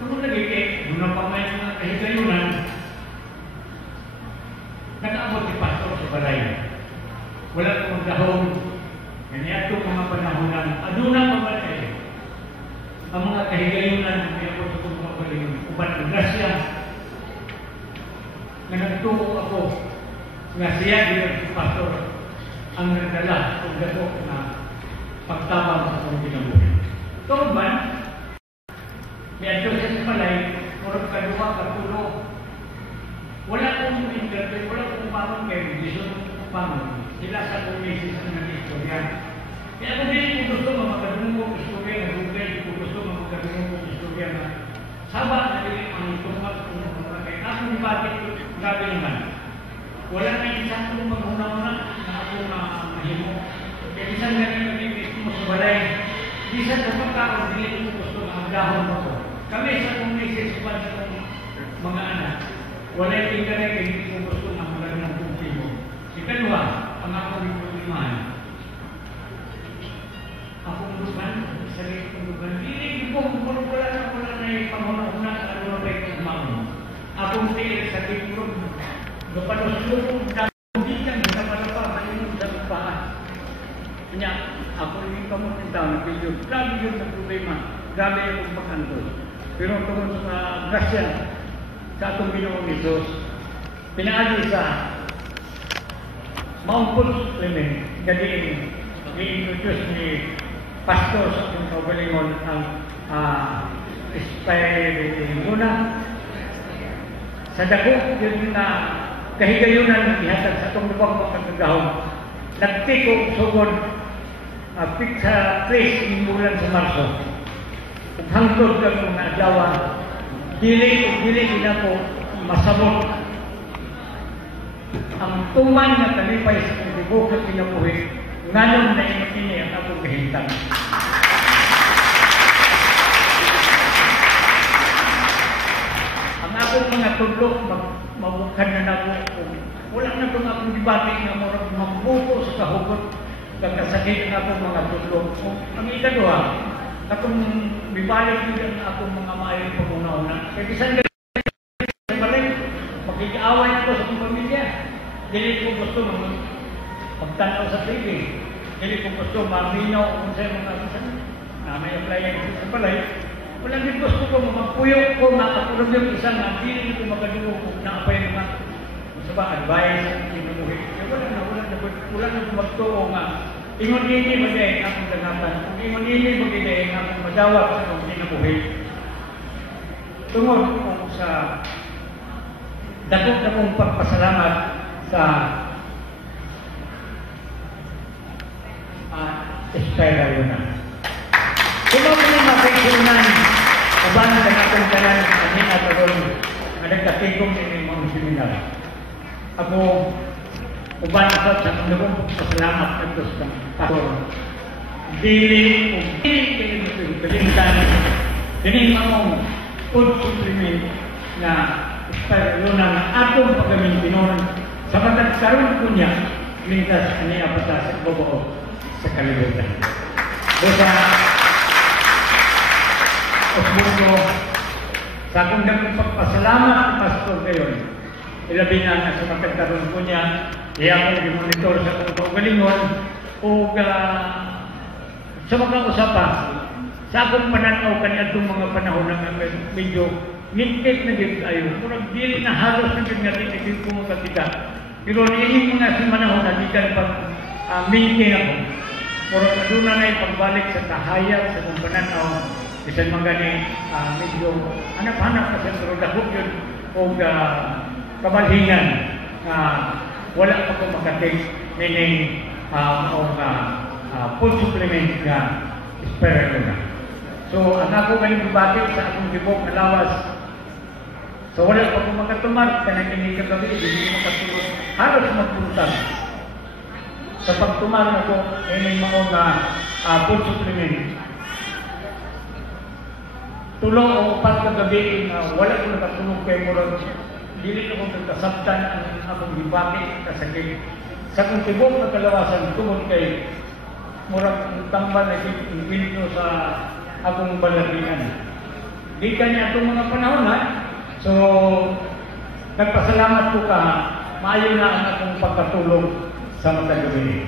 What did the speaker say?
Kung lagi kay, muna pa may mga kahigayunan, nag-aabot si pastor sa balay. Wala akong dahon. Ganyan itong mga panahonan. Aduna pa ba kayo? Ang mga kahigayunan, may ako sa kong mga balay. Uban ang grasya. Na nagtuko ako, nga siya din si pastor, ang nagdala kung gato na pagtabang sa kong ginabuhi. Tawag man, may adyo siya sa balay, murag kaduha, katulo. Wala akong interpret, wala akong pamang kayo, Diyos ng pamang. Sila sa kumisis ang nag-istorya. Kaya kung hindi ko gusto makadunong mo istorya na Google, hindi ko gusto makadunong mo istorya na saba na rin ang tumat kung mga kayo. Ako bakit grabe naman. Wala na isang kong maghuna-una na ako mahimo. Kaya isang naging mo sa balay. Isa sa pagkaon, hindi ko gusto na agdahon mo ko. Kami sa kumisis pa sa mga anak. Wala yung internet, hindi ko gusto na magandang ng kungsi mo. Ikaluha, ang akong problemahan. Akong dugan, sarili kong dugan. Hindi ko, wala na yung panguna-una sa ano na kayo kumaon. Akong tiil sa tiklog, gapalos-lukong, damudikan, kapalapa, malimong sa lupahan. Kanya, ako yung kamutin tao na video. Grabe yun ang problema. Grabe yung pagkantos. Pero tungkol sa grasya, sa atong Ginoong Hesus, pinaagi sa Mount Supplement, jadi i-introduce ni Pastor sa atong kaugalingon ang Espiritu sa dako yun na kahigayunan ng ihatag sa atong lubang pagkagahon. Nagtiko sugod sa 3 ng bulan sa Marso. Ug hangtod kang mga adlaw, dili ko masabot ang tuman na talipay sa kibuk na kinabuhi nganong na ini ang akong kahintang. Ang akong mga tudlok mabukan na nako wala na itong akong dibati na murag mabuto sa kahugot kagkasakit ang akong mga tudlok. Ang ikaduha, akong bibalik nila ang akong mga maayong paguna-una. Kaya bisan mag-iaway ako sa akong pamilya. Dili ko gusto magtanaw sa TV. Dili ko gusto maminaw kung sa'yo mga bisan. May applyan ko sa balay. Walang din gusto ko magpuyok ko makatulog yung isang na dili ko makadulog kung naapay naman. Sa ba, advice, inunuhi. Wala na magtuo nga. Ingon ini bagay ang akong danatan. Kung ingon ini bagay ang akong madawat sa akong kinabuhi. Tungod ko sa dakot na kong pagpasalamat sa Espiritu na. Kung ako na makaisunan, kabahan na akong kanan anin at aron na nagkatigong ng mga seminar. Ako, uban sa nagong pasalamat ito sa pastor. Dili kalimtan, dili mamong food supplement na Espiritu na atong pagkamintinon sa pagkakaroon ko niya mintas niya pata sa boboo sa kalibutan. Dosa Osmundo, sa akong naging pagpasalamat Pastor kayon, ilabi na sa pagkakaroon ko niya, iya akong dimonitor sa akong kaugalingon o sa mga usapan sa akong pananaw kanya itong mga panahon na medyo nitip na din tayo. Murag dili na halos na din natin naging kumagkakita. Pero niining mga simanahon na di ka maintain ako. Murag aduna na yung pagbalik sa tahayag, sa kong pananaw. Bisan mga gani medyo hanap-hanap na sa trodahog yun o kabalhingan. Wala pa ko makatik meaning food supplement na Espiritu na. So, ang ako ganyan bakit sa akong libog na lawas. So, wala pa kung makatumag, kanang hindi kagabi, hindi mo makatulog. Halos magpuntang. Sa pagtumag na ko, may mga food supplement. Tulong o upat kagabi na wala ko nakatulog kay Murag. Dili ko nagkasabtan ang akong libaki kasakit. Sa akong tibok na kalawasan, tungod kay Murag tambal na impinto sa akong balagingan. Di ka niya itong mga panahon ha. So, nagpasalamat po ka, maayo na ang akong pagkatulong sa matagabi.